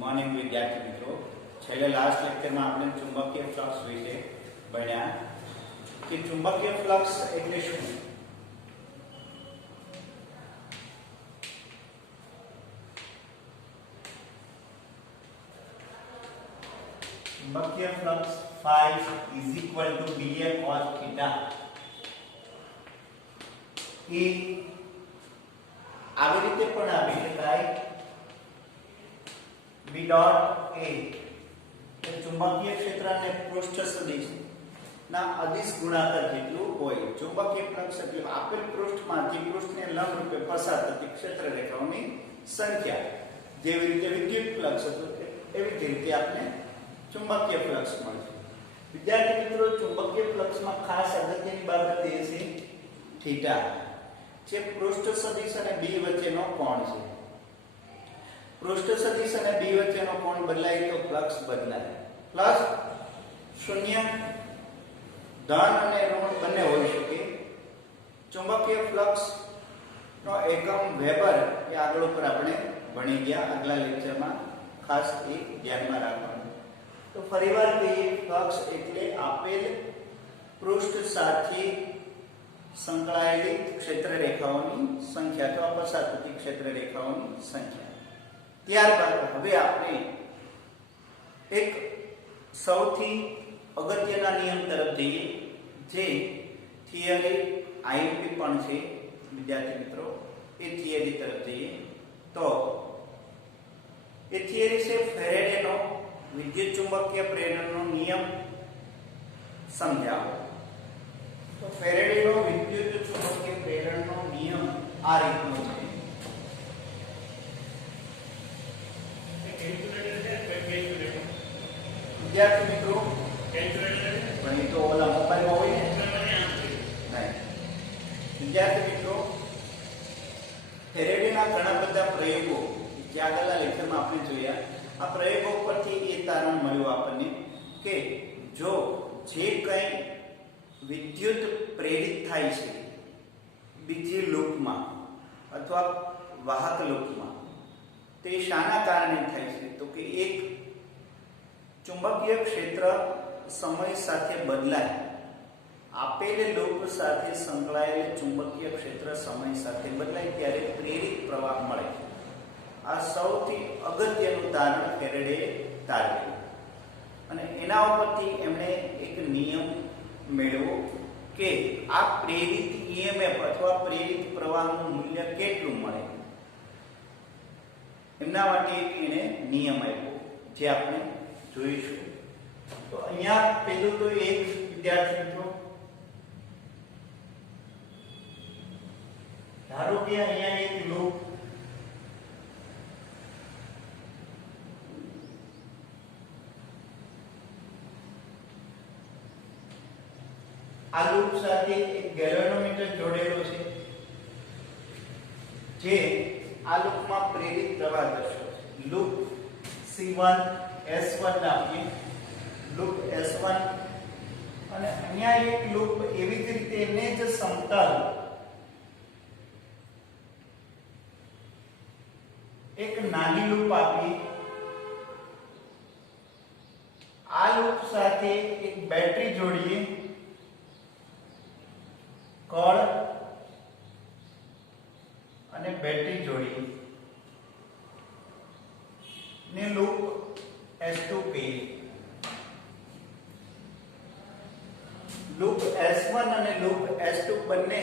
Morning વિદ્યાર્થી મિત્રો, છેલ્લે લાસ્ટ લેક્ચરમાં આપણે ચુંબકીય ફ્લક્સ વિશે ભણ્યા કે ચુંબકીય ફ્લક્સ એટલે શું. ચુંબકીય flux phi is equal to ba cos theta એ આવી રીતે પણ આપી શકાય b ડોટ a ચુંબકીય ક્ષેત્રને પૃષ્ઠ સદિશ ના અદિશ ગુણાકાર જેટલું હોય. ચુંબકીય ફ્લક્સ એટલે આપેલ પૃષ્ઠમાંથી પૃષ્ઠને લંબ રૂપે પસાર થતી ક્ષેત્ર રેખાઓની સંખ્યા. જેવી રીતે વિદ્યુત ફ્લક્સ હતું એવી જ રીતે આપણે ચુંબકીય ફ્લક્સ મળશે. વિદ્યાર્થી મિત્રો, ચુંબકીય ફ્લક્સમાં ખાસ અગત્યની બાબત એ છે થીટા, જે પૃષ્ઠ સદિશ અને b વચ્ચેનો કોણ છે. પૃષ્ઠ સદિશ અને b વચ્ચેનો કોણ બદલાય તો ફ્લક્સ બદલાય. પ્લસ શૂન્ય, ધન અને ઋણ બંને હોઈ શકે. ચુંબકીય ફ્લક્સ નો એકમ વેબર એ આગળ ઉપર આપણે ભણી ગયા આગલા લેક્ચરમાં, ખાસ એ ધ્યાનમાં રાખવાનું. તો ફરીવાર કહીએ, ફ્લક્સ એટલે આપેલ પૃષ્ઠ સાથે સંકળાયેલી ક્ષેત્ર રેખાઓની સંખ્યા અથવા પસાર થતી ક્ષેત્ર રેખાઓની સંખ્યા. ત્યારબાદ હવે આપણે એક સૌથી અગત્યના નિયમ તરફ જઈએ, જે થિયરી આઈએમપી પણ છે વિદ્યાર્થી મિત્રો. એ થિયરી તરફ જઈએ તો એ થિયરી છે ફેરેડેનો વિદ્યુત ચુંબકીય પ્રેરણનો નિયમ. સમજાવો તો ફેરેડેનો વિદ્યુત ચુંબકીય પ્રેરણનો નિયમ આ રીતનો છે. વિદ્યાર્થી મિત્રો, પણ એ તો ઓલા મોબાઈલમાં હોય ને. નહીં વિદ્યાર્થી મિત્રો, ફેરેડેના ઘણા બધા પ્રયોગો જે આગળના લેક્ચરમાં આપણે જોયા, આ પ્રયોગો પરથી એ તારણ મળ્યું આપણને કે જો જે કંઈ વિદ્યુત પ્રેરિત થાય છે બીજી લૂપમાં અથવા વાહક લૂપમાં, તે શાના કારણે થાય છે તો કે એક ચુંબકીય ક્ષેત્ર સમય સાથે બદલાય. આપેલ લૂપ સાથે સંકળાયેલ ચુંબકીય ક્ષેત્ર સમય સાથે બદલાય ત્યારે પ્રેરિત પ્રવાહ મળે. આ સૌથી અગત્યનું તારણ ફેરેડેએ તાર્યું અને એના ઉપરથી એમણે એક નિયમ મેળવ્યો કે આ પ્રેરિત ઈએમએફ અથવા પ્રેરિત પ્રવાહનું મૂલ્ય કેટલું મળે. એમના માટે એને નિયમ આપ્યો, જે આપણે જોઈશું. તો અહીંયા પહેલું તો એક વિદ્યાર્થી મિત્રો, ધારો કે અહીંયા એક લૂપ, આ લૂપ સાથે એક ગેલ્વેનોમીટર જોડેલો છે, જે આ લૂપમાં પ્રેરિત પ્રવાહ દર્શાવે છે. લૂપ C1 S1 નાખીએ, લૂપ S1, અને અહીંયા એક લૂપ એવી જ રીતે એને જ સમતલ એક નાની લૂપ આપી. આ લૂપ સાથે એક બેટરી જોડીએ, કળ અને બેટરી જોડીએ ને લૂપ S2 કહીએ. લૂપ S1 અને લૂપ S2 બંને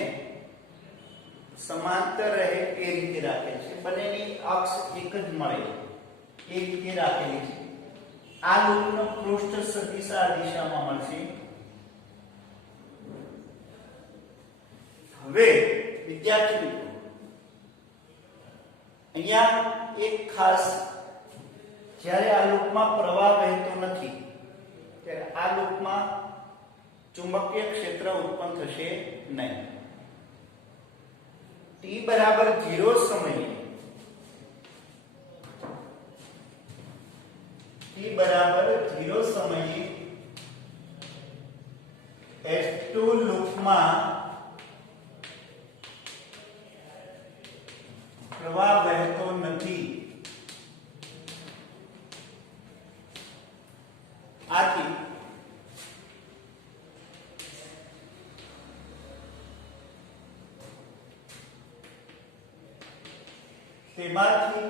સમાંતર રહે એ રીતે રાખેલ છે. બંનેની અક્ષ એક જ મળે એ રીતે રાખેલી છે. આ લૂપનો પૃષ્ઠ સદિશ આ દિશામાં મળશે. હવે વિદ્યાર્થી મિત્રો, અહીંયા એક ખાસ, જ્યારે આ લૂપમાં પ્રવાહ વહેતો નથી ત્યારે આ લૂપમાં ચુંબકીય ક્ષેત્ર ઉત્પન્ન થશે નહીં. t બરાબર 0 સમયે, t બરાબર 0 સમયે S2 લૂપમાં પ્રવાહ વહેતો નથી. આથી તેમાંથી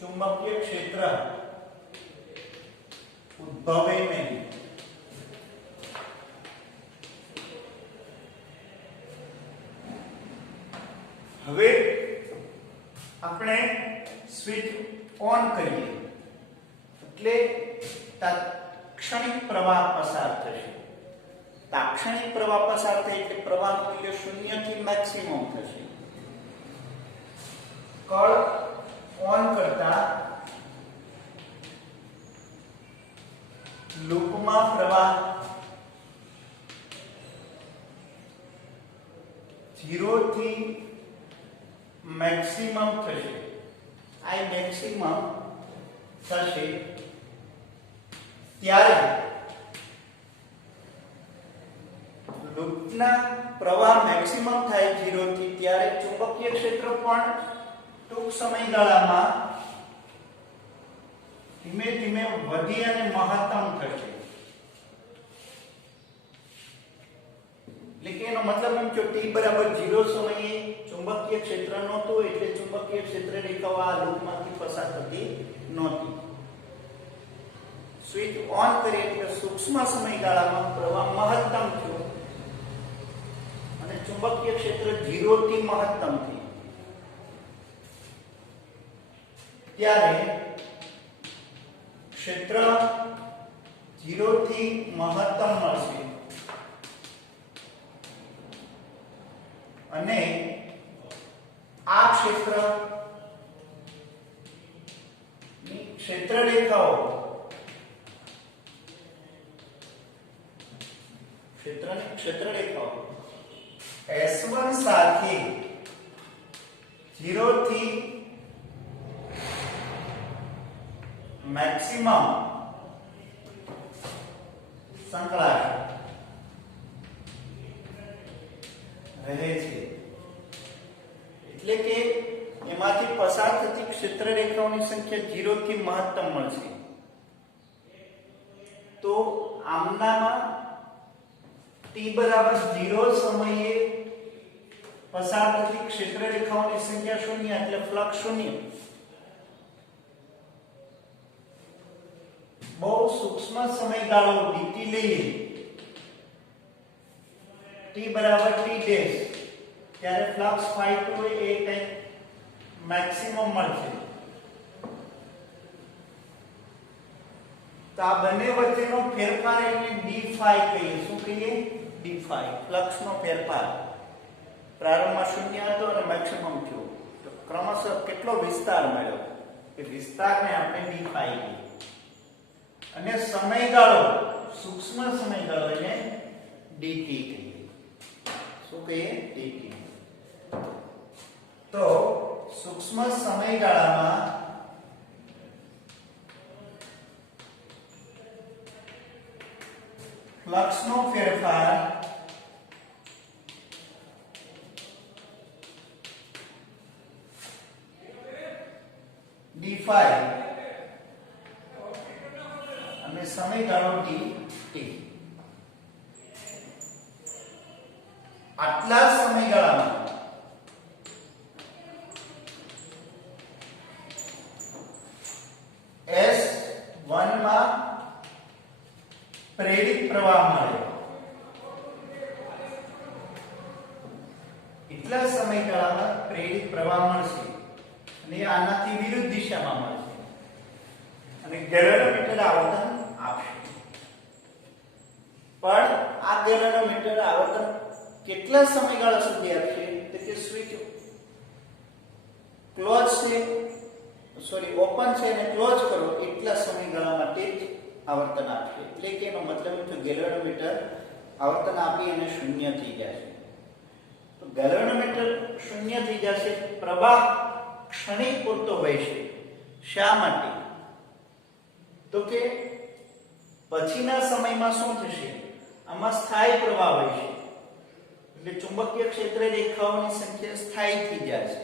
ચુંબકીય ક્ષેત્ર ઉદ્ભવે નહીં. હવે આપણે સ્વિચ ઓન કરીએ એટલે તાત્ક્ષણિક પ્રવાહ પસાર થશે. તાત્ક્ષણિક પ્રવાહ પસાર થાય એટલે પ્રવાહનું મૂલ્ય 0 થી મેક્સિમમ થશે. કળ ઓન કરતા લૂપમાં પ્રવાહ 0 થી મેક્સિમમ થશે. આ મેક્સિમમ થશે ત્યારે લૂપના પ્રવાહ મેક્સિમમ થાય 0 થી ત્યારે ચુંબકીય ક્ષેત્ર પણ ટૂંક સમયગાળામાં ધીમે ધીમે વધી અને મહત્તમ થશે. એટલે કે એનો મતલબ એમ કે t બરાબર 0 સમયે ચુંબકીય ક્ષેત્ર નહોતું એટલે ચુંબકીય ક્ષેત્ર રેખાઓ આ લૂપમાંથી પસાર થતી નહોતી. સ્વિચ ઓન કરી એટલે સૂક્ષ્મ સમયગાળામાં પ્રવાહ મહત્તમ થયો અને ચુંબકીય ક્ષેત્ર 0 થી મહત્તમ થયું. ત્યારે ક્ષેત્ર 0 થી મહત્તમ મળશે અને આ ક્ષેત્ર ની ક્ષેત્ર રેખાઓ S1 સાથે 0 થી મેક્સિમમ સંકળાય રહે છે. એટલે કે એમાંથી પસાર થતી ક્ષેત્ર રેખાઓની સંખ્યા 0 થી મહત્તમ મળશે. તો આમનામાં t બરાબર 0 સમયે પસાર થતી ક્ષેત્ર રેખાઓની સંખ્યા 0 એટલે ફ્લક્સ 0. બહુ સૂક્ષ્મ સમયગાળો dt લઈએ t બરાબર t ડેશ ત્યારે ફ્લક્સ ϕ2 એ કંઈક મેક્સિમમ મળશે. તો આ બંને વચ્ચેનો ફેરફાર એટલે d phi કહીએ. શું કહીએ? d phi ફ્લક્સનો ફેરફાર પ્રારંભમાં 0 હતો અને મેક્સિમમ થયો તો ક્રમશઃ કેટલો વિસ્તાર મળ્યો એ વિસ્તારને આપણે d phi કહીએ. અને સમયગાળો સૂક્ષ્મ સમયગાળો એને dt કહીએ. શું કહીએ? dt. તો સૂક્ષ્મ સમયગાળામાં ફ્લક્સનો ફેરફાર d phi અને સમયગાળો dt. આટલા સમયગાળામાં S1 માં પ્રેરિત પ્રવાહ મળે. એટલા સમયગાળામાં પ્રેરિત પ્રવાહ મળશે અને આનાથી વિરુદ્ધ દિશામાં મળશે અને ગેલેનોમીટર આવર્તન આપશે. પણ આ ગેલેનોમીટર આવર્તન કેટલા સમયગાળા સુધી આપશે? તો કે સ્વિચ ક્લોઝ છે ઓપન છે અને ક્લોઝ કરો એટલા સમયગાળા માટે જ આવર્તન આપશે. એટલે કે એનો મતલબ તો ગેલેનોમીટર આવર્તન આપી અને શૂન્ય થઈ જશે. તો ગેલેનોમીટર શૂન્ય થઈ જશે. પ્રવાહ ક્ષણિક પૂરતો વહેશે. શા માટે? તો કે પછીના સમયમાં શું થશે? આમાં સ્થાયી પ્રવાહ વહેશે એટલે ચુંબકીય ક્ષેત્ર રેખાઓની સંખ્યા સ્થાયી થઈ જશે.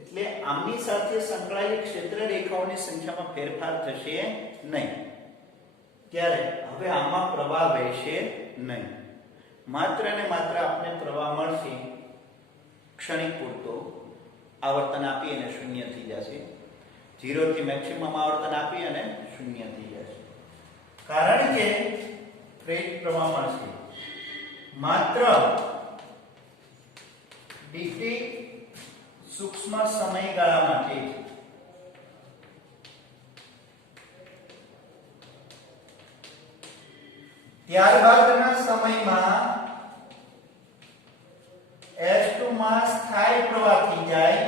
એટલે આમની સાથે સંકળાયેલી ક્ષેત્ર રેખાઓની સંખ્યામાં ફેરફાર થશે નહીં. ત્યારે હવે આમાં પ્રવાહ વહેશે નહીં. માત્ર ને માત્ર આપણે પ્રવાહ મળશે ક્ષણિક પૂરતો. આવર્તન આપી અને શૂન્ય થઈ જશે. 0 થી મેક્સિમમ આવર્તન આપી અને શૂન્ય થઈ જશે. કારણ કે પ્રેરિત પ્રવાહ મળશે માત્ર dt સૂક્ષ્મ સમયગાળા માટે. ત્યારબાદના સમયમાં S2 માં સ્થાયી પ્રવાહ થઈ જાય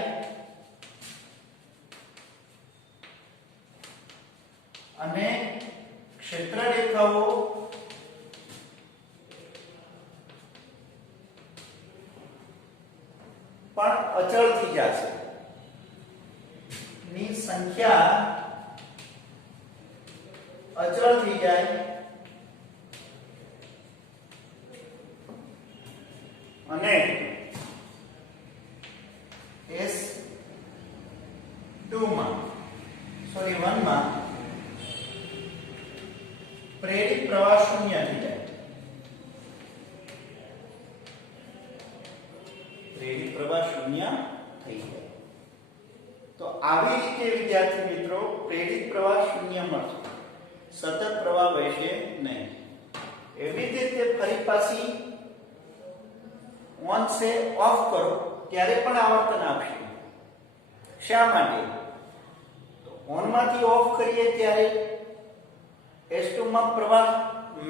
અને ક્ષેત્ર રેખાઓ પણ અચળ થઈ જશે. ની સંખ્યા અચળ થઈ જાય અને S1 માં પ્રેરિત પ્રવાહ શૂન્ય થઈ જાય. પ્રેરિત પ્રવાહ શૂન્ય થઈ જાય. તો આવી રીતે વિદ્યાર્થી મિત્રો પ્રેરિત પ્રવાહ શૂન્ય મળશે. સતત પ્રવાહ વહેશે નહીં. એવી રીતે ફરી પાછી ઓન સે ઓફ કરો ત્યારે પણ આવર્તન આપશે. શા માટે? તો ઓન માંથી ઓફ કરીએ ત્યારે S2 માં પ્રવાહ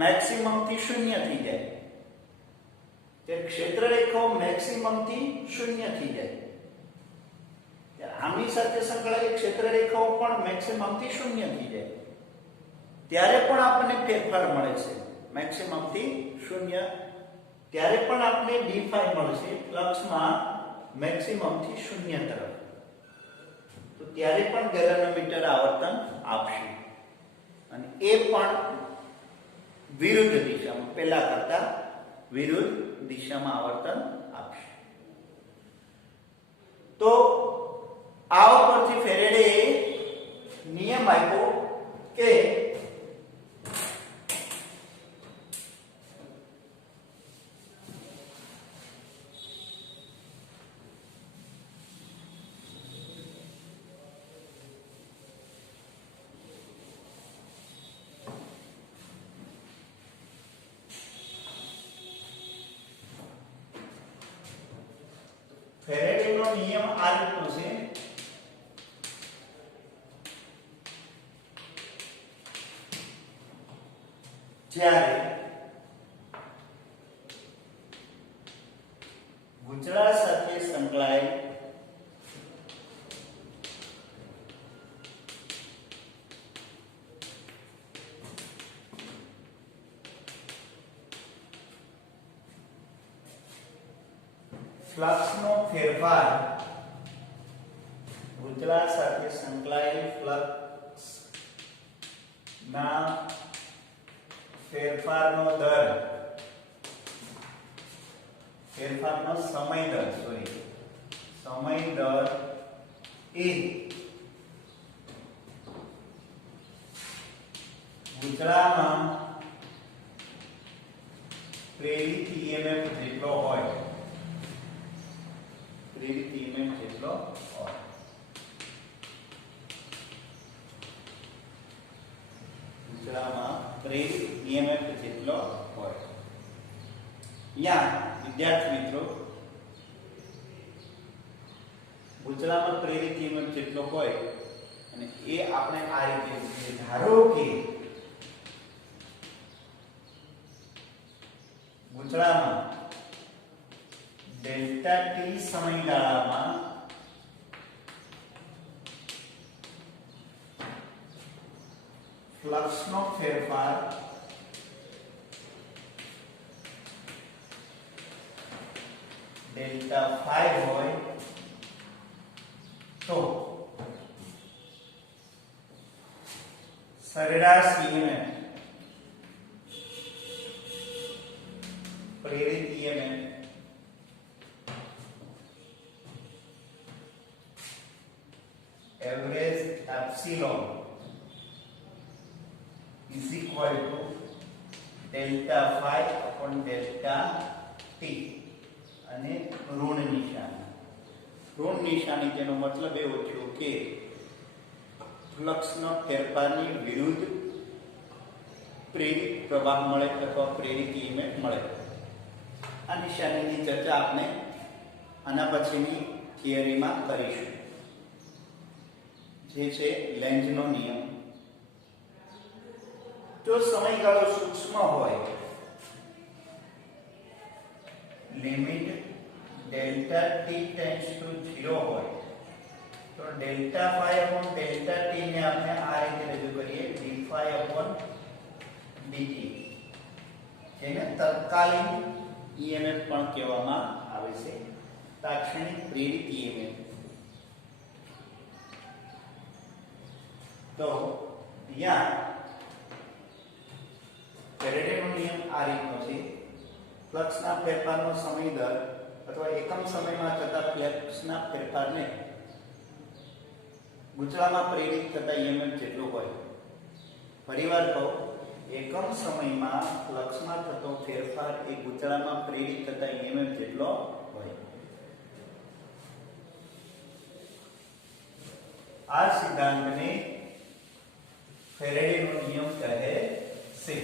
મેક્સિમમ થી શૂન્ય થઈ જાય. તે ક્ષેત્ર રેખાઓ મેક્સિમમ થી શૂન્ય થઈ જાય. આની સાથે સંકળાયેલી ક્ષેત્ર રેખાઓ પણ મેક્સિમમ થી શૂન્ય થઈ જાય. ત્યારે પણ આપણને ફેરફાર મળે છે મેક્સિમમ થી શૂન્ય. ત્યારે પણ આપણે d phi મળશે ફ્લક્સમાં મેક્સિમમ થી શૂન્ય તરફ. તો ત્યારે પણ ગેલેનોમીટર આવર્તન આપશે અને એ પણ વિરુદ્ધ દિશામાં, પહેલા કરતા વિરુદ્ધ દિશામાં આવર્તન આપશે. તો આ ઉપરથી ફેરેડે નિયમ આપ્યો કે ફેરેડેનો નિયમ આ રીતનો છે. જ્યારે ગુંચળા સાથે સંકળાયેલ ફ્લક્સનો ફેરફાર, ગુંચળા સાથે સંકળાયેલ ફ્લક્સ ના ફેરફારનો દર, ફેરફારનો સમય દર, સમય દર એ ગુંચળામાં પ્રેરિત EMF જેટલો હોય, પ્રેરિત EMF જેટલો હોય. ગુંચળામાં પ્રેરિત EMF જેટલો હોય. અહીંયા વિદ્યાર્થી મિત્રો ગુંચળામાં પ્રેરિત EMF જેટલો હોય અને એ આપણે આ રીતે ધારો કે ગુંચળામાં ડેલ્ટા ટી સમયગાળામાં ફ્લક્સનો ફેરફાર ડેલ્ટા phi હોય તો સરેરાશ EMF, પ્રેરિત EMF average epsilon is equal to delta phi upon delta t અને ઋણ નિશાની તેનો મતલબ એવો થયો કે ફ્લક્સનો ફેરફારની વિરુદ્ધ પ્રેરિત પ્રવાહ મળે અથવા પ્રેરિત EMF મળે. આ નિશાનીની ચર્ચા આપણે આના પછીની થિયરીમાં કરીશું, જે છે લેન્ઝનો નિયમ. જો સમયગાળો સૂક્ષ્મ હોય, limit delta t tends to 0 હોય, તો delta phi upon delta t ને આપણે આ રીતે રજૂ કરીએ d phi upon dt, જેને તત્કાલીન EMF પણ કહેવામાં આવે છે, તાત્ક્ષણિક પ્રેરિત EMF. તો અહીંયા ફેરેડેનો નિયમ આ રીતનો છે. ફ્લક્સના ફેરફારનો સમય દર અથવા એકમ સમયમાં થતા ફ્લક્સના ફેરફારને ગૂંચળામાં પ્રેરિત થતા EMF જેટલો હોય. ફરીવાર કહું, એકમ સમયમાં ફ્લક્સમાં થતો ફેરફાર એ ગૂંચળામાં પ્રેરિત થતા EMF જેટલો હોય. આ સિદ્ધાંતને ફેરેડેનો નિયમ કહે છે.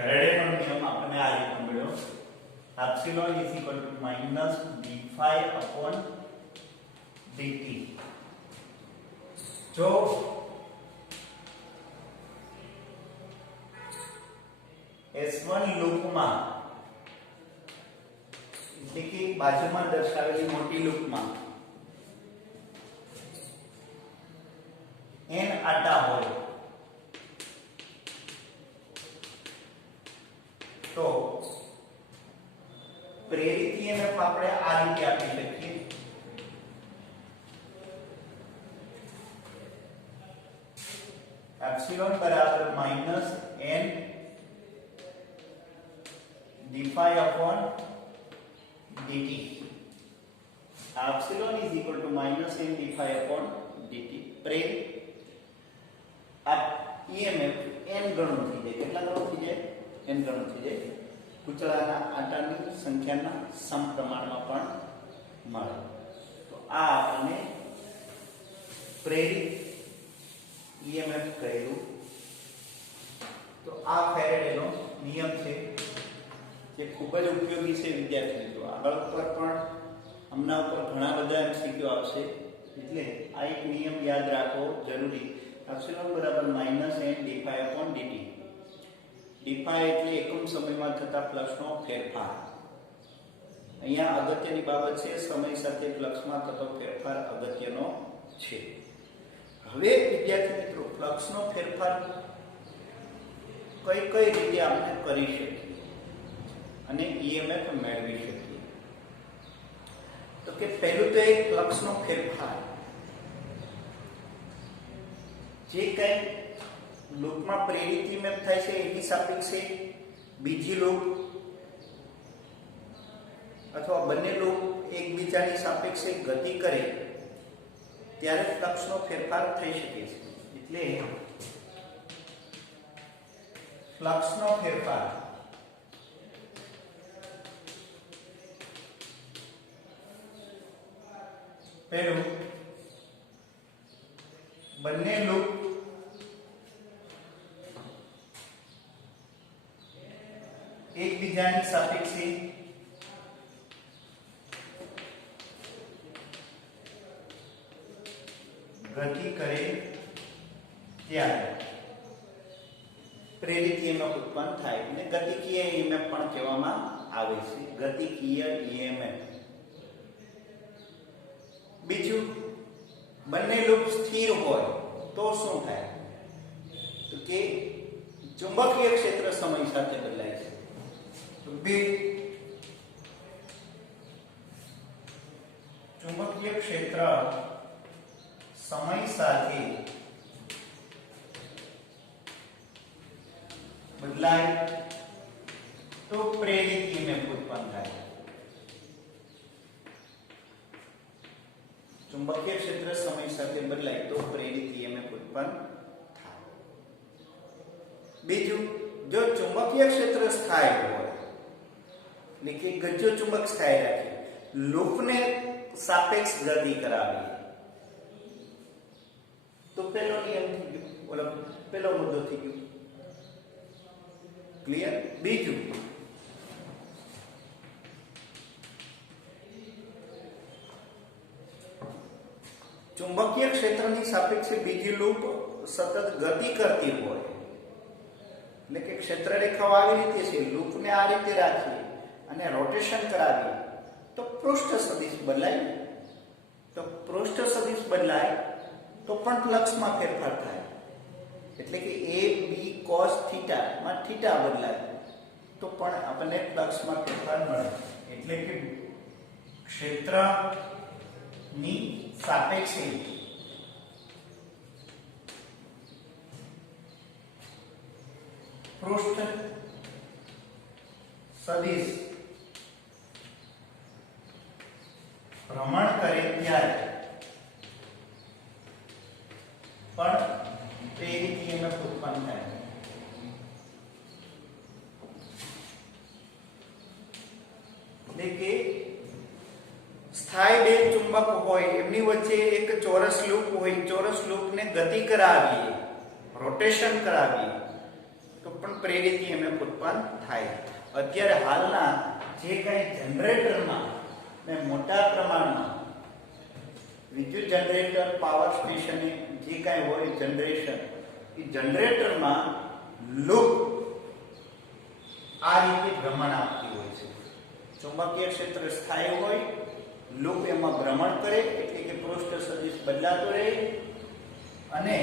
ફેરેડેનો નિયમ આપણને આ રીતે મળ્યો, epsilon is equal to minus d phi upon dt. જો S1 લૂપમાં, એટલે કે બાજુમાં દર્શાવેલી મોટી લૂપમાં n આટા હોય, તો પ્રેરિત EMF આપણે આ રીતે આપી શકીએ. એપ્સિલોન બરાબર minus n d phi upon dt. Epsilon is equal to minus n d phi upon dt. પ્રેરિત EMF n ગણું થઈ જાય. કેટલા ગણું થઈ જાય? n ગણું થઈ જાય. કૂચળાના આટાની સંખ્યાના સમપ્રમાણમાં પણ મળે. તો આ આપણને પ્રેરિત EMF કહ્યું. તો આ ફેરેડેનો નિયમ છે, જે ખૂબ જ ઉપયોગી છે વિદ્યાર્થી મિત્રો. આગળ ઉપર પણ હમણાં ઉપર ઘણા બધા MCQ આવશે, એટલે આ એક નિયમ યાદ રાખવો જરૂરી. એપ્સિલોન બરાબર minus n d phi upon dt. d phi એટલે એકમ સમયમાં થતા ફ્લક્સનો ફેરફાર. અહીંયા અગત્યની બાબત છે, સમય સાથે ફ્લક્સમાં થતો ફેરફાર અગત્યનો છે. હવે વિદ્યાર્થી મિત્રો, ફ્લક્સનો ફેરફાર કઈ કઈ રીતે આપણે કરી શકીએ અને EMF મેળવી શકીએ? તો કે પહેલું તો એક ફ્લક્સનો ફેરફાર જે કઈ લૂપમાં પ્રેરિત EMF થાય છે એની સાપેક્ષે બીજી લૂપ અથવા બંને લૂપ એકબીજાની સાપેક્ષે ગતિ કરે ત્યારે ફ્લક્સનો ફેરફાર થઈ શકે છે. એટલે ફ્લક્સનો ફેરફાર પહેલું, બંને લૂપ એકબીજાની સાપેક્ષે ગતિ કરે ત્યારે પ્રેરિત EMF ઉત્પન્ન થાય, અને ગતિકીય EMF પણ કહેવામાં આવે છે. ગતિકીય EMF. બીજું, બંને લૂપ સ્થિર હોય તો શું થાય? તો કે ચુંબકીય ક્ષેત્ર સમય સાથે બદલાય છે. તો બે ચુંબકીય ક્ષેત્ર સમય સાથે બદલાય તો પ્રેરિત EMF ઉત્પન્ન થાય. ચુંબકીય ક્ષેત્ર સમય સાથે બદલાય તો પ્રેરિત EMF ઉત્પન્ન થાય. બીજું, જો ચુંબકીય ક્ષેત્ર સ્થાયી હોય, એટલે કે ગજ્જો ચુંબક સ્થાયી રાખે, લૂપને સાપેક્ષ ગતિ કરાવીએ તો પેલો નિયમ થઈ ગયો, ઓલો પેલો મુદ્દો થઈ ગયો. ક્લિયર? બીજું, ચુંબકીય ક્ષેત્રની સાપેક્ષે બીજી લૂપ સતત ગતિ કરતી હોય, એટલે કે ક્ષેત્ર રેખાઓ આવી રીતે છે, લૂપને આ રીતે રાખીએ અને રોટેશન કરાવીએ તો પૃષ્ઠ સદિશ બદલાય. તો પૃષ્ઠ સદિશ બદલાય તો પણ ફ્લક્સમાં ફેરફાર થાય, એટલે કે a b cos થીટા માં થીટા બદલાય તો પણ આપણને ફ્લક્સમાં ફેરફાર મળે. એટલે કે ક્ષેત્રની સાપેક્ષે પૃષ્ઠ સદિશ ભ્રમણ કરે ત્યારે પણ પ્રેરિત EMF ઉત્પન્ન થાય. એટલે કે સ્થાયી બે ચુંબક હોય, એમની વચ્ચે એક ચોરસ લૂપ હોય, ચોરસ લૂપને ગતિ કરાવીએ, રોટેશન કરાવીએ તો પણ પ્રેરિત EMF ઉત્પન્ન થાય. અત્યારે હાલના જે કઈ જનરેટરમાં ને મોટા પ્રમાણમાં વિદ્યુત જનરેટર, પાવર સ્ટેશન જે કઈ હોય જનરેશન, એ જનરેટરમાં લૂપ આ રીતે ભ્રમણ આપતી હોય છે. ચુંબકીય ક્ષેત્ર સ્થાયી હોય, લૂપ એમાં ભ્રમણ કરે, એટલે કે પૃષ્ઠ સદિશ બદલાતો રહે અને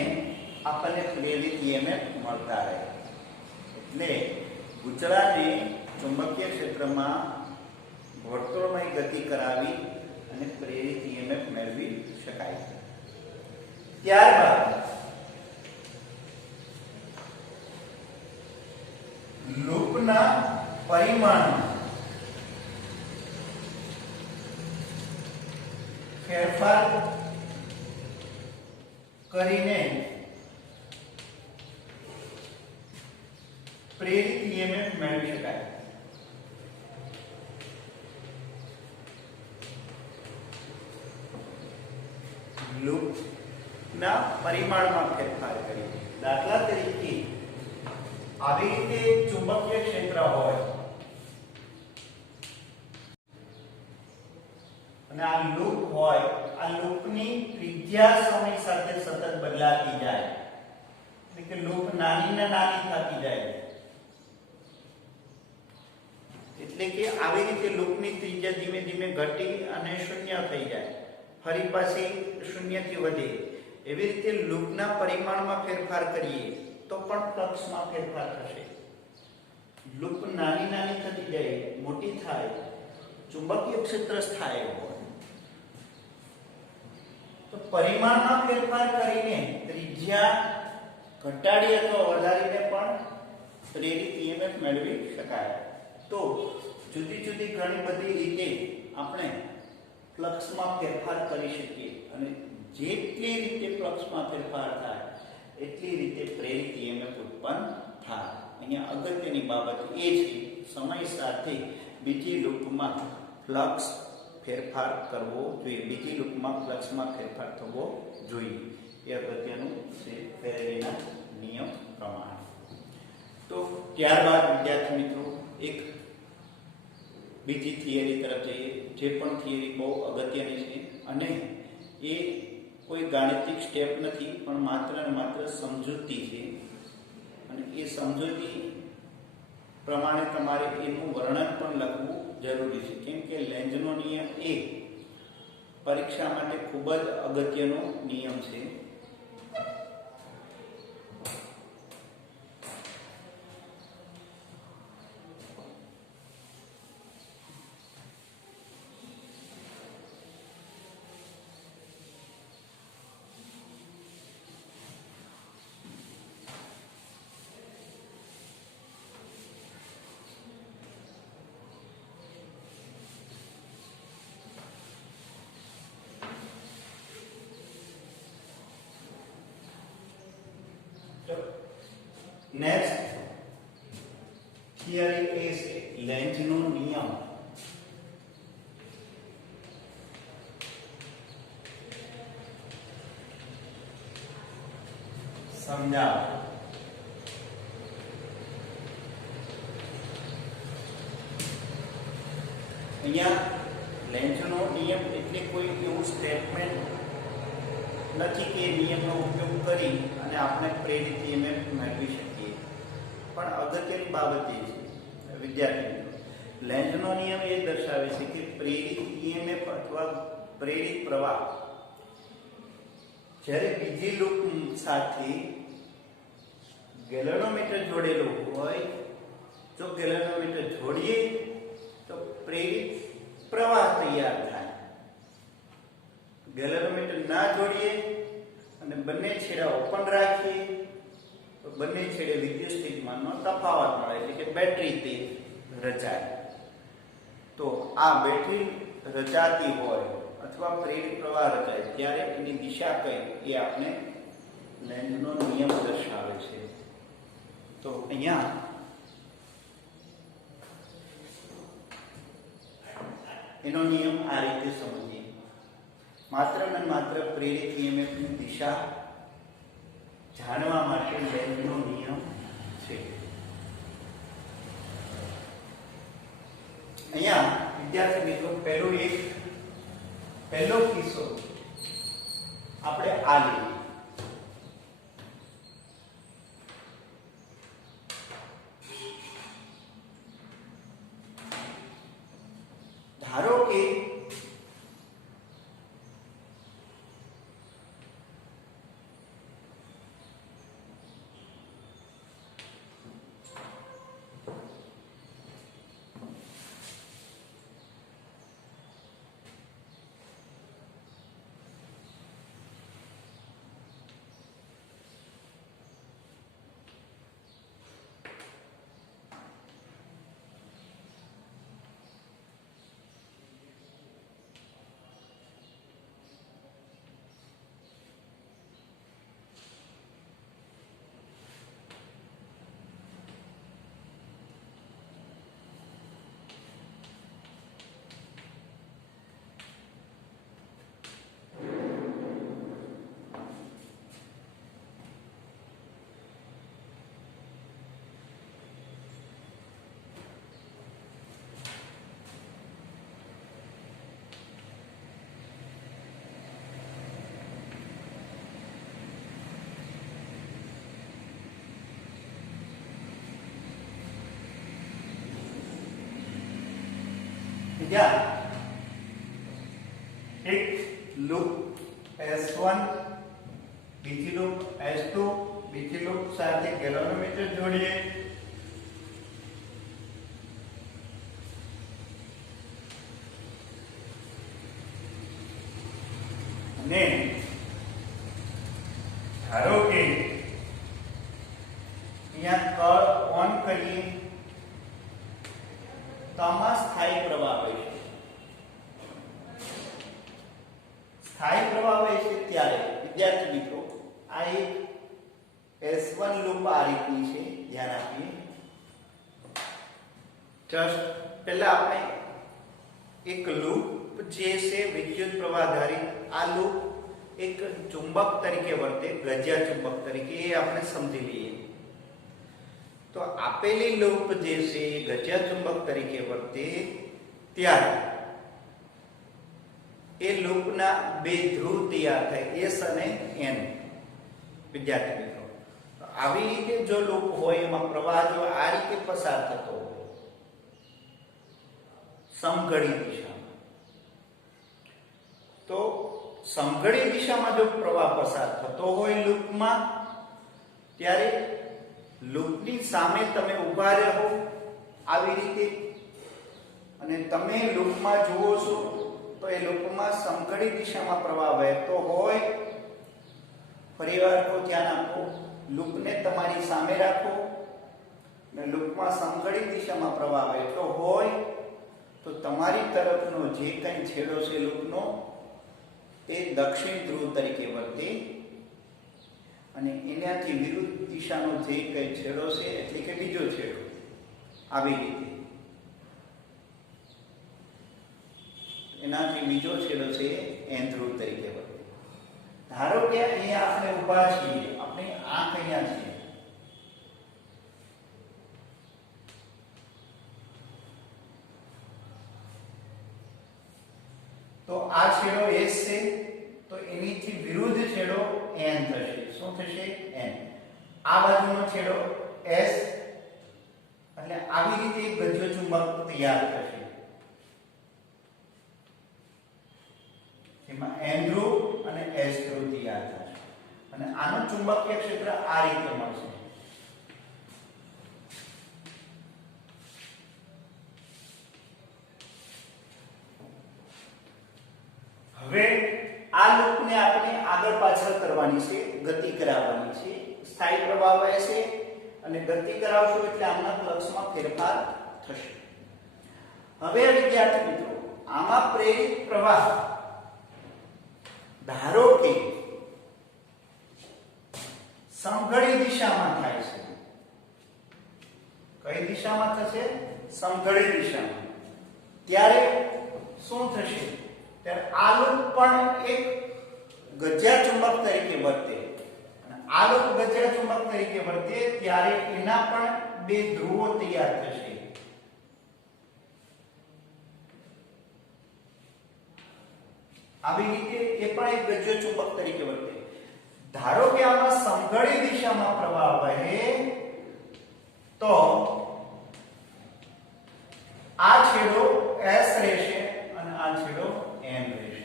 આપણને પ્રેરિત EMF મળતા રહે. એટલે ગુજરાતને ચુંબકીય ક્ષેત્રમાં વર્તુળમય ગતિ કરાવી અને પ્રેરિત EMF મેળવી શકાય. ત્યારબાદ લૂપના પરિમાણમાં ફેરફાર કરીને પ્રેરિત EMF મેળવી શકાય. લૂપના પરિમાણમાં ફેરફાર કરી. દાખલા તરીકે આવી રીતે ચુંબકીય ક્ષેત્ર હોય અને આ લૂપ હોય, આ લૂપની ત્રિજ્યા સમય સાથે સતત બદલાતી જાય, એટલે કે લૂપ નાની ને નાની થતી જાય. એટલે કે આવી રીતે લૂપની ત્રિજ્યા ધીમે ધીમે ઘટી અને શૂન્ય થઈ જાય, ફરી પાછી શૂન્યથી વધે. એવી રીતે લૂપના પરિમાણમાં ફેરફાર કરીએ તો પણ ફ્લક્સમાં ફેરફાર થશે. લૂપ નાની નાની થતી જાય, મોટી થાય, ચુંબકીય ક્ષેત્ર સ્થાયી હોય તો પરિમાણમાં ફેરફાર કરીને ત્રિજ્યા ઘટાડી અથવા વધારીને પણ પ્રેરિત EMF મેળવી શકાય. તો જુદી જુદી ઘણી બધી રીતે આપણે ફ્લક્સમાં ફેરફાર કરી શકીએ અને જેટલી રીતે ફ્લક્સમાં ફેરફાર થાય એટલી રીતે પ્રેરિત EMF ઉત્પન્ન થાય. અહીંયા અગત્યની બાબત એ છે, સમય સાથે બીજી લૂપમાં ફ્લક્સ ફેરફાર કરવો જોઈએ, બીજી લૂપમાં ફ્લક્સમાં ફેરફાર થવો જોઈએ. એ અગત્યનું છે ફેરેડેના નિયમ પ્રમાણે. તો ત્યારબાદ વિદ્યાર્થી મિત્રો એક બીજી થિયરી તરફ જઈએ, જે પણ થિયરી બહુ અગત્યની છે અને એ કોઈ ગાણિતિક સ્ટેપ નથી, પણ માત્ર ને માત્ર સમજૂતી છે. અને એ સમજૂતી પ્રમાણે તમારે એનું વર્ણન પણ લખવું જરૂરી છે, કેમ કે લેન્ઝનો નિયમ એ પરીક્ષા માટે ખૂબ જ અગત્યનો નિયમ છે. નેક્સ્ટ થિયરી એ છે લેન્ઝનો નિયમ. સમજાવો. અહીંયા લેન્ઝનો નિયમ એટલે કોઈ એવું સ્ટેટમેન્ટ નથી કે નિયમનો ઉપયોગ કરી અને આપણે પ્રેરિત EMF મેળવી શકીએ. પણ અગત્યની બાબત એ છે વિદ્યાર્થી મિત્રો, લેન્ઝનો નિયમ એ દર્શાવે છે કે પ્રેરિત EMF અથવા પ્રેરિત પ્રવાહ જ્યારે બીજી લૂપ સાથે ગેલેનોમીટર જોડેલું હોય, જો ગેલેનોમીટર જોડીએ તો પ્રેરિત પ્રવાહ તૈયાર થાય. ગેલેનોમીટર ના જોડીએ અને બંને છેડા ઓપન રાખીએ તો બંને છેડે વિદ્યુત સ્થિતિમાનનો તફાવત મળે, એટલે કે બેટરી તે રચાય. તો આ બેટરી રચાતી હોય અથવા પ્રેરિત પ્રવાહ રચાય ત્યારે એની દિશા કઈ એ આપણે લેન્ઝનો નિયમ દર્શાવે છે. તો અહીંયા એનો નિયમ આ રીતે સમજીએ. માત્ર ને માત્ર પ્રેરિત EMF ની દિશા જાણવા માટે લેન્ઝનો નિયમ છે. અહીંયા વિદ્યાર્થી મિત્રો પહેલો કિસ્સો આપણે આ લઈએ. ધારો કે એક લૂપ S1, બીજી લૂપ S2, બીજી લૂપ સાથે ગેલેનોમીટર જોડીએ. અને ધારો કે અહીંયા કળ ઓન કરીએ તો આમાં સ્થાયી પ્રવાહ હોય છે. સ્થાયી પ્રવાહ હોય છે ત્યારે વિદ્યાર્થી મિત્રો આ એક S1 લૂપ આ રીતની છે, ધ્યાન આપીએ. જસ્ટ પહેલા આપણે એક લૂપ જે છે વિદ્યુત પ્રવાહ ધારિત, આ લૂપ એક ચુંબક તરીકે વર્તે, ગજિયા ચુંબક તરીકે, એ આપણે સમજી લઈએ. તો આપેલી લૂપ જે છે ગજિયા ચુંબક તરીકે વર્તે ત્યારે એ લૂપના બે ધ્રુવ તૈયાર થાય, S અને N. વિદ્યાર્થી મિત્રો આવી રીતે જો લૂપ હોય એમાં પ્રવાહ જો આ રીતે પસાર થતો હોય સમઘડી દિશામાં, તો સમઘડી દિશામાં જો પ્રવાહ પસાર થતો હોય લૂપમાં, ત્યારે લૂપની સામે તમે ઊભા રહો આવી રીતે અને તમે લૂપમાં જુઓ છો તો એ લૂપમાં સમઘડી દિશામાં પ્રવાહ વહેતો હોય. ફરીવાર તો ધ્યાન આપો, લૂપને તમારી સામે રાખો અને લૂપમાં સમઘડી દિશામાં પ્રવાહ વહેતો હોય તો તમારી તરફનો જે કંઈ છેડો છે લૂપનો એ દક્ષિણ ધ્રુવ તરીકે વર્તે અને એનાથી વિરુદ્ધ દિશાનો જે કઈ છેડો છે એટલે કે બીજો છેડો આવી રીતે એનાથી બીજો છેડો છે એન ધ્રુવ તરીકે વર્તે. ધારો કે અહીંયા આપણે ઊભા છીએ, આપણી આંખ અહીંયા છે, તો આ છેડો S છે, તો એનીથી વિરુદ્ધ છેડો N થશે. શું થશે? N. આ બાજુનો છેડો S, એટલે આવી રીતે એક ગજ્જો ચુંબક તૈયાર થશે. એમાં N ધ્રુવ અને S ધ્રુવ તૈયાર થશે અને આનું ચુંબકીય ક્ષેત્ર આ રીતે મળશે. હવે આ લૂપને આપણે આગળ પાછળ કરવાની છે, ગતિ કરાવવાની છે. સ્થાયી પ્રવાહ વહે છે અને ગતિ કરાવશો એટલે આમના ફ્લક્સમાં ફેરફાર થશે. હવે વિદ્યાર્થી મિત્રો, આમાં પ્રેરિત પ્રવાહ ધારો કે સમઘડી દિશામાં થાય છે. કઈ દિશામાં થશે? સમઘડી દિશામાં. ત્યારે શું થશે? આ લૂપ પણ એક ગજ્જા ચુંબક તરીકે વર્તે. આ લૂપ ગજ્જા ચુંબક તરીકે વર્તે ત્યારે એના પણ બે ધ્રુવો તૈયાર થશે. આવી રીતે એ પણ એક ગજ્જો ચુંબક તરીકે વર્તે. ધારો કે આમાં સમઘડી દિશામાં પ્રવાહ વહે તો આ છેડો S રહેશે અને આ છેડો N રહેશે.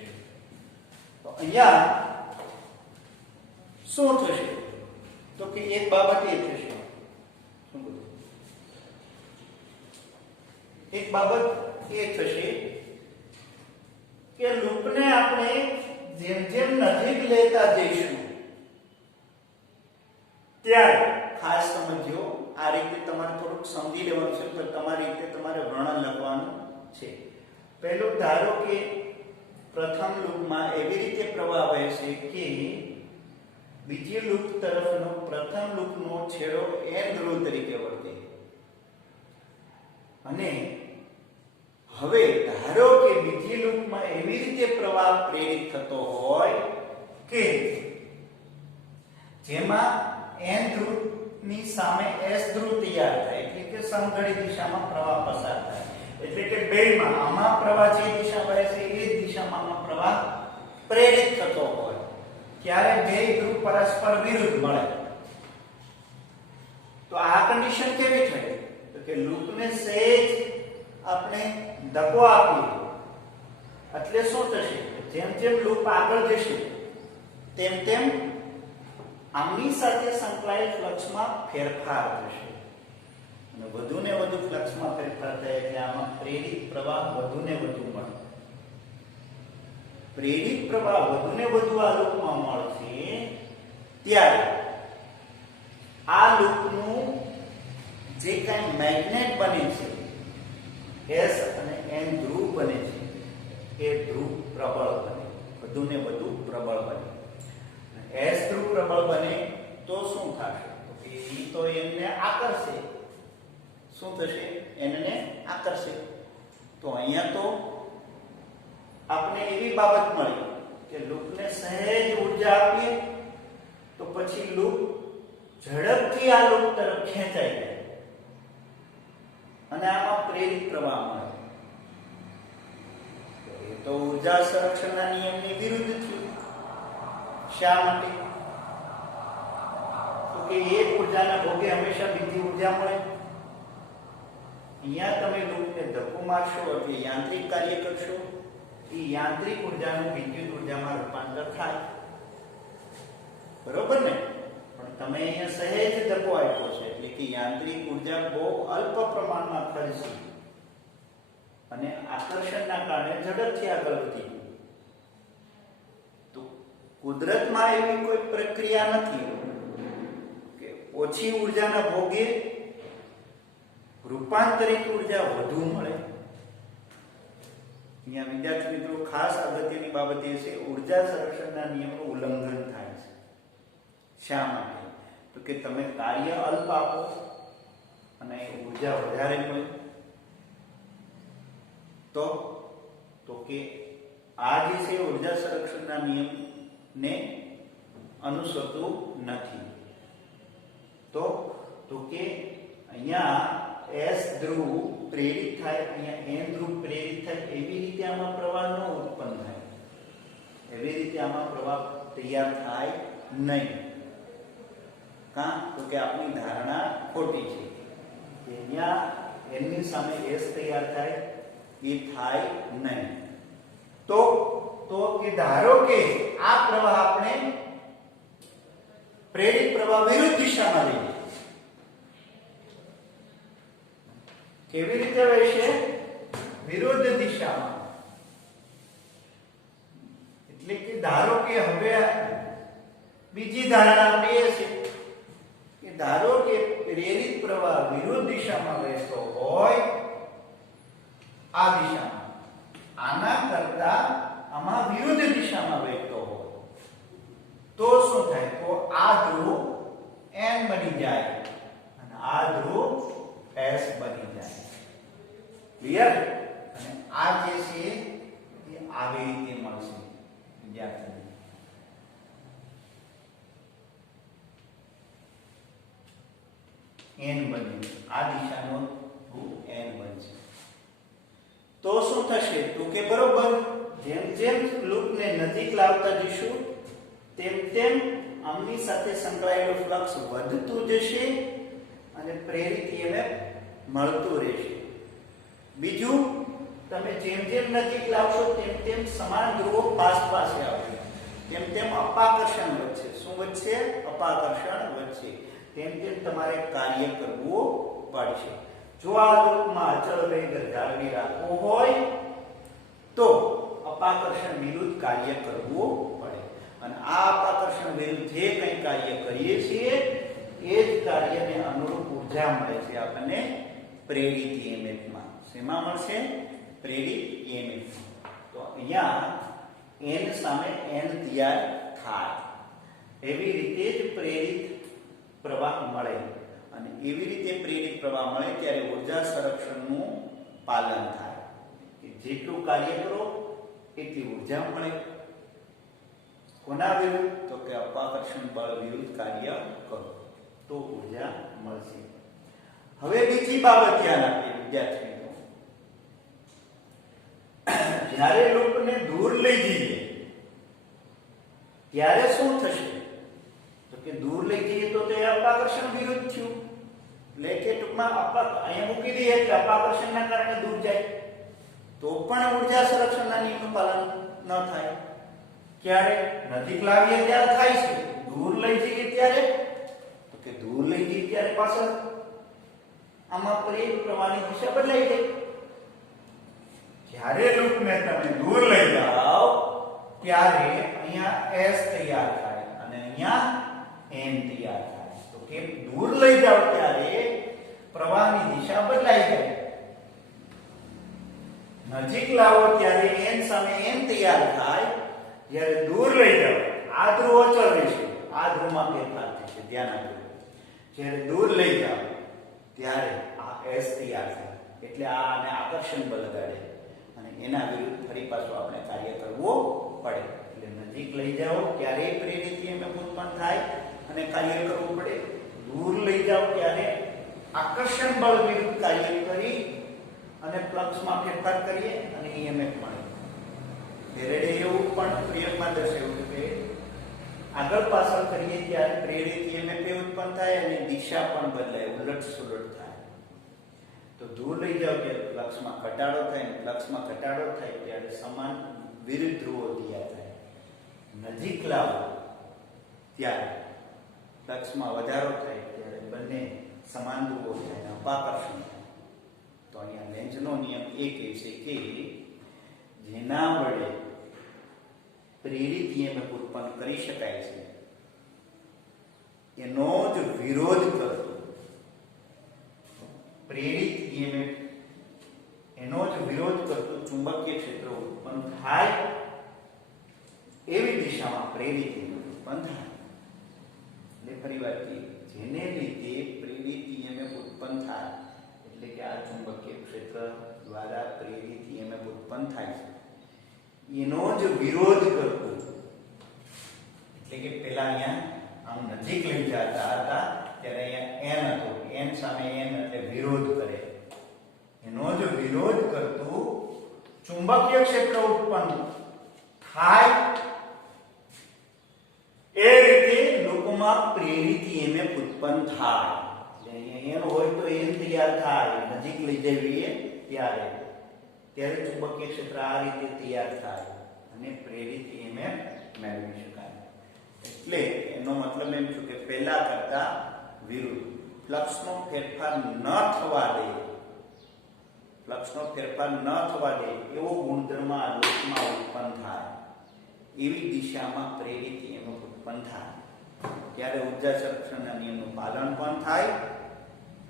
તો અહીંયા શું થશે? તો કે એક બાબત એ થશે, શું બોલું? એક બાબત એ થશે કે લૂપને આપણે જેમ જેમ નજીક લેતા જઈશું ત્યારે ખાસ સમજો, આ રીતે તમારે થોડુંક સમજી લેવાનું છે. તો તમારી રીતે તમારે વર્ણન લખવાનું છે. પહેલું ધારો કે પ્રથમ લૂપમાં એવી રીતે પ્રવાહ વહે છે કે બીજી લૂપ તરફનો પ્રથમ લૂપનો છેડો N ધ્રુવ તરીકે વર્તે. અને હવે ધારો કે બીજી લૂપમાં એવી રીતે પ્રવાહ પ્રેરિત થતો હોય કે જેમાં N ધ્રુવની સામે S ધ્રુવ તૈયાર થાય, એટલે કે સમઘડી દિશામાં પ્રવાહ પસાર થાય. એટલે કે બેમાં આમાં પ્રવાહ જે દિશા વહે છે એ જ દિશામાં આમાં પ્રવાહ પ્રેરિત થતો હોય ત્યારે બે ધ્રુવ પરસ્પર વિરુદ્ધ મળે. તો આ કન્ડિશન કેવી થાય? તો કે લૂપને સહેજ આપણે ધક્કો આપીએ એટલે શું થશે? જેમ જેમ લૂપ આગળ જશે તેમ તેમ આમની સાથે સંકળાયેલ ફ્લક્સમાં ફેરફાર થશે અને વધુ ને વધુ ફ્લક્સમાં ફેરફાર થાય એટલે આમાં પ્રેરિત પ્રવાહ વધુ ને વધુ મળે. પ્રેરિત પ્રવાહ વધુ ને વધુ આ લૂપમાં મળશે ત્યારે આ લૂપનું જે કાંઈ મેગ્નેટ બને છે, S અને N ધ્રુવ બને છે, એ ધ્રુવ પ્રબળ બને, વધુ ને વધુ પ્રબળ બને. S ધ્રુવ પ્રબળ બને તો શું થશે? તો એમને આકર્ષે. શું થશે? એને આકર્ષે. તો અહીંયા તો આપણે એવી બાબત મળી કે લૂપને સહેજ ઊર્જા આપીએ તો પછી લૂપ ઝડપથી આ લૂપ તરફ ખેંચાઈ જાય અને આમાં પ્રેરિત પ્રવાહ મળે. એ તો ઊર્જા સંરક્ષણના નિયમની વિરુદ્ધ થયું. શા માટે? તો કે એક ઊર્જાના ભોગે હંમેશા બીજી ઊર્જા મળે. અહીંયા તમે લૂપને ધક્કો મારશો એટલે યાંત્રિક કાર્ય કરશો, એ યાંત્રિક ઊર્જાનું વિદ્યુત ઊર્જામાં રૂપાંતર થાય. બરોબર ને? પણ તમે અહીંયા સહેજ ધક્કો આપ્યો છે એટલે કે યાંત્રિક ઊર્જા બહુ અલ્પ પ્રમાણમાં ખર્ચી અને આકર્ષણના કારણે ઝડપથી આગળ વધી. તો કુદરતમાં એવી કોઈ પ્રક્રિયા નથી કે ઓછી ઊર્જાના ભોગે રૂપાંતરિત ઊર્જા વધુ મળે. અહીંયા વિદ્યાર્થી મિત્રો ખાસ અગત્યની બાબત એ છે ઊર્જા સંરક્ષણના નિયમનું ઉલ્લંઘન થાય છે. શા માટે? તો કે તમે કાર્ય અલ્પ આપો અને ઉર્જા વધારે હોય તો કે આ જે છે ઉર્જા સંરક્ષણના નિયમને અનુસરતું નથી. તો કે અહીંયા S ધ્રુવ પ્રેરિત થાય, અહીંયા N ધ્રુવ પ્રેરિત થાય, એવી રીતે આમાં પ્રવાહ ન ઉત્પન્ન થાય, એવી રીતે આમાં પ્રવાહ તૈયાર થાય નહીં. તો કે આપણી ધારણા ખોટી છે કે અહીંયા N ની સામે S તૈયાર થાય, એ થાય નહીં. તો કે ધારો કે આ પ્રવાહ આપણે પ્રેરિત પ્રવાહ વિરુદ્ધ દિશામાં લઈએ. કેવી રીતે વહેશે? વિરુદ્ધ દિશામાં. એટલે કે ધારો કે હવે બીજી ધારણા આપણે એ છે કે ધારો કે પ્રેરિત પ્રવાહ વિરુદ્ધ દિશામાં વહેતો હોય, આ દિશામાં, આના કરતા આમાં વિરુદ્ધ દિશામાં વહેતો હોય, તો શું થાય? તો આ ધ્રુવ N બની જાય અને આ ધ્રુવ S બની જાય. ક્લિયર? અને આ જે છે એ આવી રીતે મળશે. વિદ્યાર્થી N બને, આ દિશાનો ધ્રુવ N બનશે. તો શું થશે? તો કે બરોબર જેમ જેમ લૂપને નજીક લાવતા જઈશું તેમ તેમ આમની સાથે સંકળાયેલો ફ્લક્સ વધતું જશે અને પ્રેરિત EMF મળતું રહેશે. બીજું, તમે જેમ જેમ નજીક લાવશો તેમ તેમ સમાન ધ્રુવો પાસે આવશે, તેમ તેમ અપાકર્ષણ વધશે. શું વધશે? અપાકર્ષણ વધશે. તેમ તેમ તમારે કાર્ય કરવું પડશે. જો આ લૂપમાં અચળ વેગ જાળવી રાખવો હોય તો અપાકર્ષણ વિરુદ્ધ કાર્ય કરવું પડે. અને આ અપાકર્ષણ વિરુદ્ધ જે કંઈ કાર્ય કરીએ છીએ એ જ કાર્યને અનુરૂપ ઉર્જા મળે છે આપણને પ્રેરિત EMF માં. શેમાં મળશે? પ્રેરિત EMF. તો અહીંયા N સામે N તૈયાર થાય, એવી રીતે જ પ્રેરિત પ્રવાહ મળે. અને એવી રીતે પ્રેરિત પ્રવાહ મળે ત્યારે ઉર્જા સંરક્ષણનું પાલન થાય કે જેટલું કાર્ય કરો એટલી ઉર્જા મળે. કોના વિરુદ્ધ? તો કે અપાકર્ષણ બળ વિરુદ્ધ કાર્ય કરો તો ઉર્જા મળશે. હવે બીજી બાબત ધ્યાન આપીએ વિદ્યાર્થીઓ. જ્યારે લૂપને દૂર લઈ જઈએ ત્યારે શું થશે? તો કે દૂર લઈ જઈએ તો તે અપાકર્ષણ વિરુદ્ધ થયું. એટલે કે ટૂંકમાં અહીંયા મૂકી દઈએ એટલે અપાકર્ષણના કારણે દૂર જાય તો પણ ઉર્જા સંરક્ષણના નિયમનું પાલન ન થાય. ક્યારે? નજીક લાવીએ ત્યારે થાય છે, દૂર લઈ જઈએ ત્યારે? તો કે દૂર લઈ જઈએ ત્યારે પાછળ આમાં પ્રેરિત પ્રવાહની દિશા બદલાઈ જાય. જ્યારે લૂપને તમે દૂર લઈ જાઓ ત્યારે અહીંયા S તૈયાર થાય અને અહીંયા N તૈયાર થાય. તો કે દૂર લઈ જાઓ ત્યારે પ્રવાહની દિશા બદલાઈ જાય. નજીક લાવો ત્યારે N સામે N તૈયાર થાય. જ્યારે દૂર લઈ જાઓ આ ધ્રુવ અચળ રહેશે, આ ધ્રુવમાં ફેરફાર થશે. ધ્યાન આપજો. જ્યારે દૂર લઈ જાઓ ત્યારે આ S તૈયાર થાય એટલે આને આકર્ષણ બળ લગાડે અને એના વિરુદ્ધ ફરી પાછું આપણે કાર્ય કરવું પડે. એટલે નજીક લઈ જાઓ ત્યારે પ્રેરિત EMF ઉત્પન્ન થાય અને કાર્ય કરવું પડે. દૂર લઈ જાઓ ત્યારે આકર્ષણ બળ વિરુદ્ધ કાર્ય કરી અને ફ્લક્સમાં ફેરફાર કરીએ અને EMF મળે. ફેરેડે એવું પણ પ્રયોગમાં દર્શાવ્યું કે આગળ પાછળ કરીએ ત્યારે પ્રેરિત EMF ઉત્પન્ન થાય અને દિશા પણ બદલાય, ઉલટ સુલટ થાય. તો દૂર લઈ જાઓ ત્યારે ફ્લક્સમાં ઘટાડો થાય અને ફ્લક્સમાં ઘટાડો થાય ત્યારે સમાન વિરુદ્ધ ધ્રુવો તૈયાર થાય. નજીક લાવો ત્યારે ફ્લક્સમાં વધારો થાય ત્યારે બંને સમાન ધ્રુવો થાય, અપાકર્ષણ થાય. તો અહીંયા લેન્ઝનો નિયમ એ કહે છે કે જેના વડે પ્રેરિત EMF ઉત્પન્ન કરી શકાય છે એનો જ વિરોધ કરતો પ્રેરિત EMF એનો જ વિરોધ કરતો ચુંબકીય ક્ષેત્ર ઉત્પન્ન થાય એવી દિશામાં પ્રેરિત EMF ઉત્પન્ન થાય. કરતી જેને લીધે પ્રેરિત EMF ઉત્પન્ન થાય, એટલે કે આ ચુંબકીય ક્ષેત્ર દ્વારા પ્રેરિત EMF ઉત્પન્ન થાય છે, એનો જ વિરોધ કરતું, એટલે કે પેલા અહીંયા આમ નજીક લઈ જતા હતા ત્યારે અહીંયા n હતો, n સામે n એટલે વિરોધ કરે, એનો જ વિરોધ કરતું ચુંબકીય ક્ષેત્ર ઉત્પન્ન થાય, એ રીતે લોકોમાં પ્રેરિત EMF ઉત્પન્ન થાય. એટલે અહીંયા n હોય તો n તૈયાર થાય, નજીક લઈ જઈએ ત્યારે ચુંબકીય ક્ષેત્ર આ રીતે તૈયાર થાય અને પ્રેરિત EMF મેળવી શકાય. એટલે એનો મતલબ એમ છે કે પહેલા કરતા વિરુદ્ધ ફ્લક્સનો ફેરફાર ન થવા દે, ફ્લક્સનો ફેરફાર ન થવા દે એવો ગુણધર્મ આ લૂપમાં ઉત્પન્ન થાય, એવી દિશામાં પ્રેરિત EMF ઉત્પન્ન થાય, ત્યારે ઉર્જા સંરક્ષણના નિયમનું પાલન પણ થાય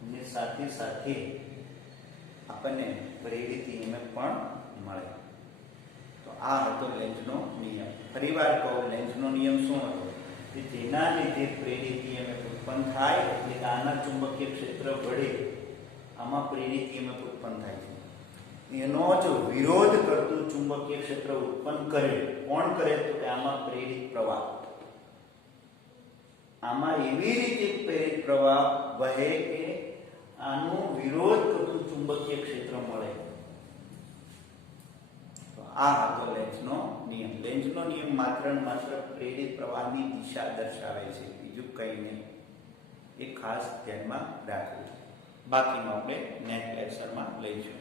અને સાથે સાથે આપણને પ્રેરિત EMF પણ મળે. તો આ હતો લેન્ઝનો નિયમ. ફરીવાર કહું, લેન્ઝનો નિયમ શું હતો કે જેના લીધે પ્રેરિત EMF ઉત્પન્ન થાય, એટલે કે આના ચુંબકીય ક્ષેત્ર વડે આમાં પ્રેરિત EMF ઉત્પન્ન થાય છે, એનો જ વિરોધ કરતું ચુંબકીય ક્ષેત્ર ઉત્પન્ન કરે. કોણ કરે? તો કે આમાં પ્રેરિત પ્રવાહ, આમાં એવી રીતે પ્રેરિત પ્રવાહ વહે કે આનો વિરોધ કરતું ચુંબકીય ક્ષેત્ર મળે. તો આ હતો લેન્ઝનો નિયમ. લેન્ઝનો નિયમ માત્ર ને માત્ર પ્રેરિત પ્રવાહની દિશા દર્શાવે છે, બીજું કંઈ નહીં. એ ખાસ ધ્યાનમાં રાખવું. બાકીનું આપણે નેક્સ્ટ લેક્ચરમાં લઈશું.